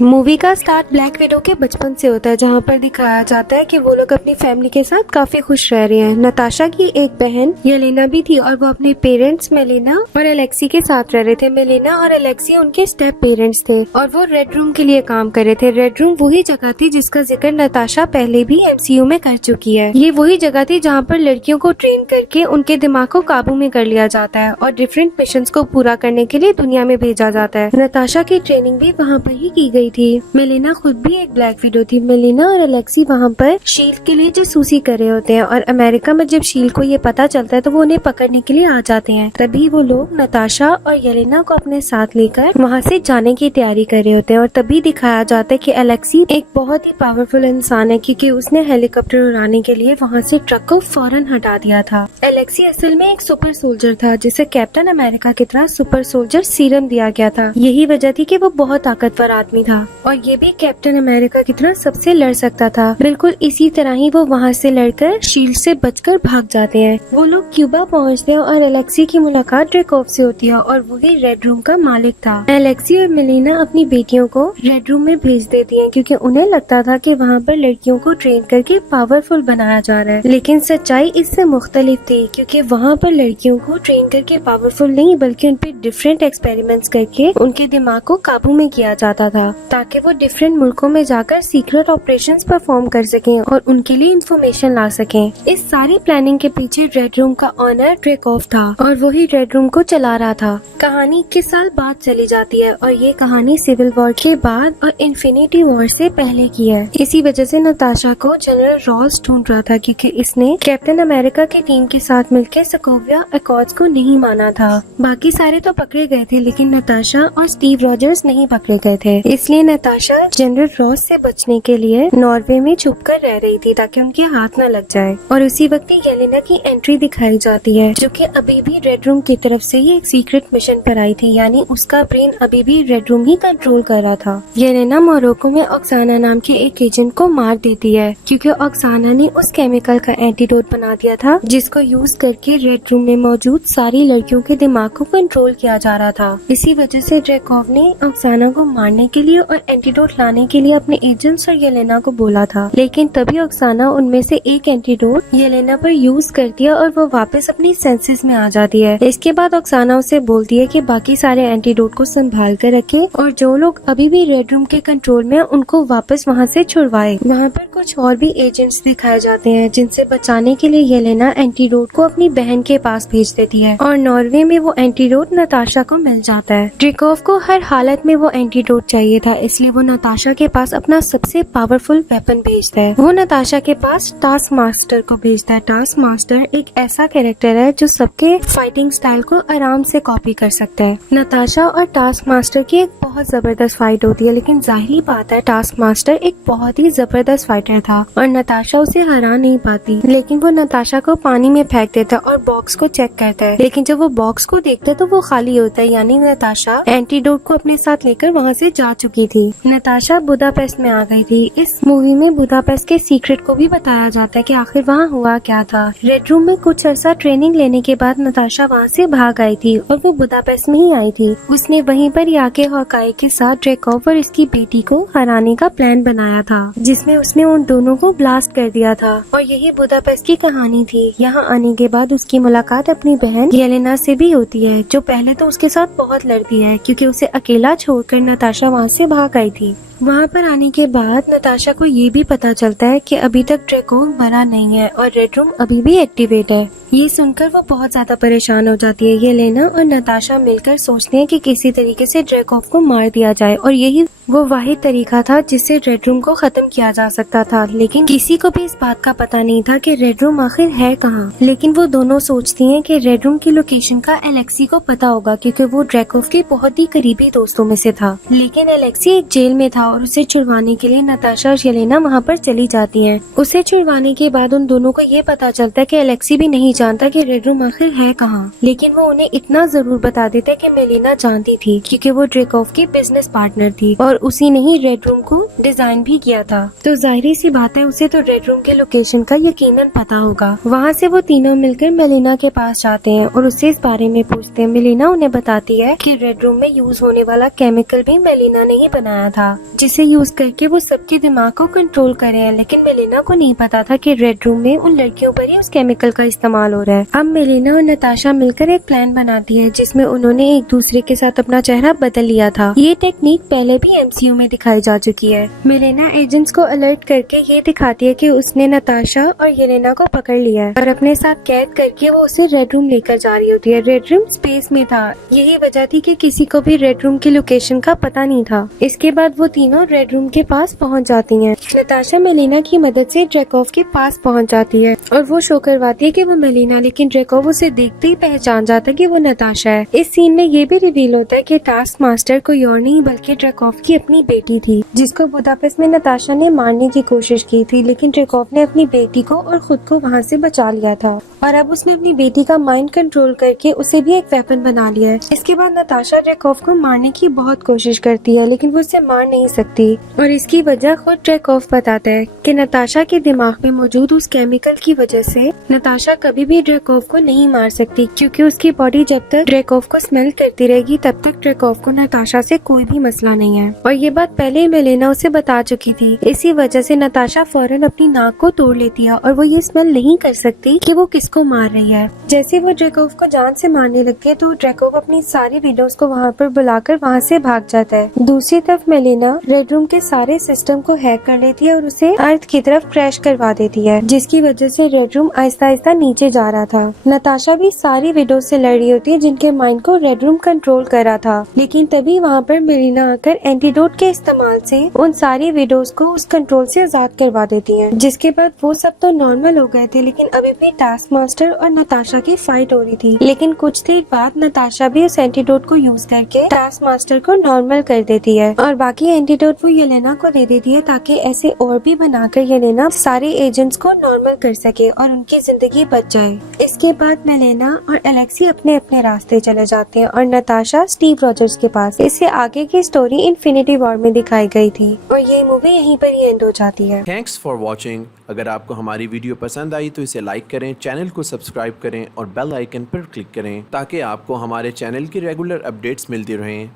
Movie का start black window के बचपन से होता है, जहाँ पर दिखाया जाता है कि वो लोग अपनी फैमिली के साथ काफी खुश रह रहे हैं। नताशा की एक बहन येलेना भी थी और वो अपने पेरेंट्स मेलिना और एलेक्सी के साथ रह रहे थे। मेलिना और एलेक्सी उनके स्टेप पेरेंट्स थे और वो रेड रूम के लिए काम कर रहे थे। रेड रूम वही जगह थी जिसका जिक्र नताशा पहले भी एमसीयू में कर चुकी है। ये वही जगह थी जहाँ पर लड़कियों को ट्रेन करके उनके दिमाग को काबू में कर लिया जाता है और डिफरेंट मिशन को पूरा करने के लिए दुनिया में भेजा जाता है। नताशा की ट्रेनिंग भी वहाँ पर ही की गई थी। मेलिना खुद भी एक ब्लैक विडो थी। मेलिना और एलेक्सी वहाँ पर शील्ड के लिए जासूसी कर रहे होते हैं और अमेरिका में जब शील्ड को ये पता चलता है तो वो उन्हें पकड़ने के लिए आ जाते हैं। तभी वो लोग नताशा और येलेना को अपने साथ लेकर वहाँ से जाने की तैयारी कर रहे होते हैं और तभी दिखाया जाता है कि एलेक्सी एक बहुत ही पावरफुल इंसान है क्योंकि उसने हेलीकॉप्टर उड़ाने के लिए वहाँ से ट्रक को फौरन हटा दिया था। एलेक्सी असल में एक सुपर सोल्जर था जिसे कैप्टन अमेरिका की तरह सुपर सोल्जर सीरम दिया गया था। यही वजह थी कि वो बहुत ताकतवर आदमी था और ये भी कैप्टन अमेरिका की तरह सबसे लड़ सकता था। बिल्कुल इसी तरह ही वो वहाँ से लड़कर शील्ड से बचकर भाग जाते हैं। वो लोग क्यूबा पहुँचते हैं और एलेक्सी की मुलाकात ड्रेकोव से होती है और वही रेड रूम का मालिक था। एलेक्सी और मेलिना अपनी बेटियों को रेड रूम में भेज देती हैं क्योंकि उन्हें लगता था कि वहाँ पर लड़कियों को ट्रेन करके पावरफुल बनाया जा रहा है। लेकिन सच्चाई इससे मुख्तलिफ थी क्योंकि वहाँ पर लड़कियों को ट्रेन करके पावरफुल नहीं बल्कि उन पे डिफरेंट एक्सपेरिमेंट्स करके उनके दिमाग को काबू में किया जाता था ताकि वो डिफरेंट मुल्कों में जाकर सीक्रेट ऑपरेशंस परफॉर्म कर सकें और उनके लिए इंफॉर्मेशन ला सकें। इस सारी प्लानिंग के पीछे रेड रूम का ऑनर ड्रेकोव था और वही रेड रूम को चला रहा था। कहानी 21 साल बाद चली जाती है और ये कहानी सिविल वॉर के बाद और इन्फिनिटी वॉर से पहले की है। इसी वजह से नताशा को जनरल रॉस ढूंढ रहा था क्योंकि इसने कैप्टन अमेरिका की टीम के साथ मिलकर सोकोविया अकॉर्ड्स को नहीं माना था। बाकी सारे तो पकड़े गए थे लेकिन नताशा और स्टीव रॉजर्स नहीं पकड़े गए थे। इसलिए नताशा जनरल रॉस से बचने के लिए नॉर्वे में छुपकर रह रही थी ताकि उनके हाथ न लग जाए। और उसी वक्त येलेना की एंट्री दिखाई जाती है जो कि अभी भी रेड रूम की तरफ से ही एक सीक्रेट मिशन पर आई थी, यानी उसका ब्रेन अभी भी रेड रूम ही कंट्रोल कर रहा था। येलेना मोरक्को में ऑक्साना नाम के एक एजेंट को मार देती है क्योंकि ऑक्साना ने उस केमिकल का एंटीडोट बना दिया था जिसको यूज करके रेड रूम में मौजूद सारी लड़कियों के दिमाग को कंट्रोल किया जा रहा था। इसी वजह से ड्रेकोव ने ऑक्साना को मारने के लिए और एंटीडोट लाने के लिए अपने एजेंट्स और येलेना को बोला था, लेकिन तभी ऑक्साना उनमें से एक एंटीडोट येलेना पर यूज करती है और वो वापस अपनी सेंसेस में आ जाती है। इसके बाद ऑक्साना उसे बोलती है कि बाकी सारे एंटीडोट को संभाल कर रखे और जो लोग अभी भी रेड रूम के कंट्रोल में उनको वापस वहाँ से छुड़वाए। वहाँ पर कुछ और भी एजेंट्स दिखाए जाते हैं जिनसे बचाने के लिए येलेना एंटीडोट को अपनी बहन के पास भेज देती है और नॉर्वे में वो एंटीडोट नताशा को मिल जाता है। ड्रेकोव को हर हालत में वो एंटीडोट चाहिए था, इसलिए वो नताशा के पास अपना सबसे पावरफुल वेपन भेजता है। वो नताशा के पास टास्क मास्टर को भेजता है। टास्क मास्टर एक ऐसा कैरेक्टर है जो सबके फाइटिंग स्टाइल को आराम से कॉपी कर सकता है। नताशा और टास्क मास्टर की एक बहुत जबरदस्त फाइट होती है, लेकिन जाहिर बात है टास्क मास्टर एक बहुत ही जबरदस्त फाइटर था और नताशा उसे हरा नहीं पाती। लेकिन वो नताशा को पानी में फेंक देता है और बॉक्स को चेक करता है, लेकिन जब वो बॉक्स को देखता है तो वो खाली होता है, यानी नताशा एंटीडोट को अपने साथ लेकर वहाँ से जा चुकी थी। नताशा बुदापेस्ट में आ गई थी। इस मूवी में बुदापेस्ट के सीक्रेट को भी बताया जाता है कि आखिर वहाँ हुआ क्या था। रेड रूम में कुछ अर्सा ट्रेनिंग लेने के बाद नताशा वहाँ से भाग आई थी और वो बुदापेस्ट में ही आई थी। उसने वहीं पर याके हॉकाई के साथ ड्रेकोव और इसकी बेटी को हराने का प्लान बनाया था, जिसमें उसने उन दोनों को ब्लास्ट कर दिया था और यही बुदापेस्ट की कहानी थी। यहाँ आने के बाद उसकी मुलाकात अपनी बहन येलेना से भी होती है जो पहले तो उसके साथ बहुत लड़ती है क्योंकि उसे अकेला छोड़कर नताशा वहाँ से भाग आई थी। वहाँ पर आने के बाद नताशा को ये भी पता चलता है कि अभी तक ड्रेकोव मरा नहीं है और रेड रूम अभी भी एक्टिवेट है। ये सुनकर वो बहुत ज्यादा परेशान हो जाती है। येलेना और नताशा मिलकर सोचते हैं कि किसी तरीके से ड्रेकोव को मार दिया जाए और यही वो वाहिद तरीका था जिससे रेड रूम को खत्म किया जा सकता था। लेकिन किसी को भी इस बात का पता नहीं था कि रेड रूम आखिर है कहाँ। लेकिन वो दोनों सोचती हैं कि रेड रूम की लोकेशन का एलेक्सी को पता होगा क्योंकि वो ड्रेकोव के बहुत ही करीबी दोस्तों में से था। लेकिन एलेक्सी एक जेल में था और उसे छुड़वाने के लिए नताशा और येलेना वहाँ पर चली जाती हैं। उसे छुड़वाने के बाद उन दोनों को ये पता चलता है कि एलेक्सी भी नहीं जानता कि रेड रूम आखिर है कहाँ, लेकिन वो उन्हें इतना जरूर बता देता है कि मेलिना जानती थी क्योंकि वो ड्रेकोव की बिजनेस पार्टनर थी और उसी ने ही रेड रूम को डिजाइन भी किया था। तो जाहिर सी बात है उसे तो रेड रूम के लोकेशन का यकीनन पता होगा। वहाँ से वो तीनों मिलकर मेलिना के पास जाते हैं और उससे इस बारे में पूछते हैं। मेलिना उन्हें बताती है कि रेड रूम में यूज होने वाला केमिकल भी मेलिना ने ही बनाया था, जिसे यूज करके वो सबके दिमाग को कंट्रोल कर रहे हैं। लेकिन मेलिना को नहीं पता था कि रेड रूम में उन लड़कियों पर ही उस केमिकल का इस्तेमाल हो रहा है। अब मेलिना और नताशा मिलकर एक प्लान बनाती है जिसमें उन्होंने एक दूसरे के साथ अपना चेहरा बदल लिया था। ये टेक्निक पहले भी एमसीयू में दिखाई जा चुकी है। मेलिना एजेंट्स को अलर्ट करके ये दिखाती है कि उसने नताशा और येलेना को पकड़ लिया है और अपने साथ कैद करके वो उसे रेड रूम लेकर जा रही होती है। रेड रूम स्पेस में था। यही वजह थी कि किसी को भी रेड रूम की लोकेशन का पता नहीं था। इसके बाद वो तीनों रेड रूम के पास पहुंच जाती हैं। नताशा मेलिना की मदद से ड्रैकोव के पास पहुंच जाती है और वो शो करवाती है कि वो मेलिना, लेकिन ड्रैकोव उसे देखते ही पहचान जाता है कि वो नताशा है। इस सीन में ये भी रिवील होता है कि टास्क मास्टर कोई और नहीं बल्कि ड्रैकोव की अपनी बेटी थी, जिसको बुदापेस्ट में नताशा ने मारने की कोशिश की थी, लेकिन ड्रैकोव ने अपनी बेटी को और खुद को वहाँ से बचा लिया था और अब उसने अपनी बेटी का माइंड कंट्रोल करके उसे भी एक वेपन बना लिया है। इसके बाद नताशा ड्रैकोव को मारने की बहुत कोशिश करती है, लेकिन वो उसे मार नहीं सकती और इसकी वजह खुद ड्रैकोव बताता है कि नताशा के दिमाग में मौजूद उस केमिकल की वजह से नताशा कभी भी ड्रैकोव को नहीं मार सकती, क्योंकि उसकी बॉडी जब तक ड्रैकोव को स्मेल करती रहेगी तब तक ड्रैकोव को नताशा से कोई भी मसला नहीं है। और ये बात पहले ही मेलिना उसे बता चुकी थी। इसी वजह से नताशा फौरन अपनी नाक को तोड़ लेती है और वो ये स्मेल नहीं कर सकती कि वो किसको मार रही है। जैसे वो ड्रैकोव को जान से मारने लग गए तो ड्रैकोव अपनी सारी विडोज को वहाँ पर बुलाकर वहाँ से भाग जाता है। दूसरी तरफ मेलिना रेड रूम के सारे सिस्टम को हैक कर लेती है और उसे अर्थ की तरफ क्रैश करवा देती है, जिसकी वजह से रेड रूम आहिस्ता आहिस्ता नीचे जा रहा था। नताशा भी सारी विडोज से लड़ रही होती है जिनके माइंड को रेड रूम कंट्रोल कर रहा था, लेकिन तभी वहाँ पर मेलिना आकर एंटीडोट के इस्तेमाल से उन सारी विडोज को उस कंट्रोल से आजाद करवा देती है। जिसके बाद वो सब तो नॉर्मल हो गए थे, लेकिन अभी भी टास्क मास्टर और नताशा की फाइट हो रही थी। लेकिन कुछ देर बाद नताशा भी उस एंटीडोट को यूज करके टास्क मास्टर को नॉर्मल कर देती है और बाकी एंटीडोट वो येलेना को दे देती है ताकि ऐसे और भी बनाकर येलेना सारे एजेंट्स को नॉर्मल कर सके और उनकी जिंदगी बच जाए। इसके बाद मेलिना और एलेक्सी अपने अपने रास्ते चले जाते हैं और नताशा स्टीव रॉजर्स के पास। इससे आगे की स्टोरी इन्फिनिटी वॉर में दिखाई गई थी और ये मूवी यहीं पर ही एंड हो जाती है। Thanks for watching. अगर आपको हमारी वीडियो पसंद आई तो इसे लाइक करें, चैनल को सब्सक्राइब करें और बेल आइकन पर क्लिक करें ताकि आपको हमारे चैनल की रेगुलर अपडेट्स मिलती रहें।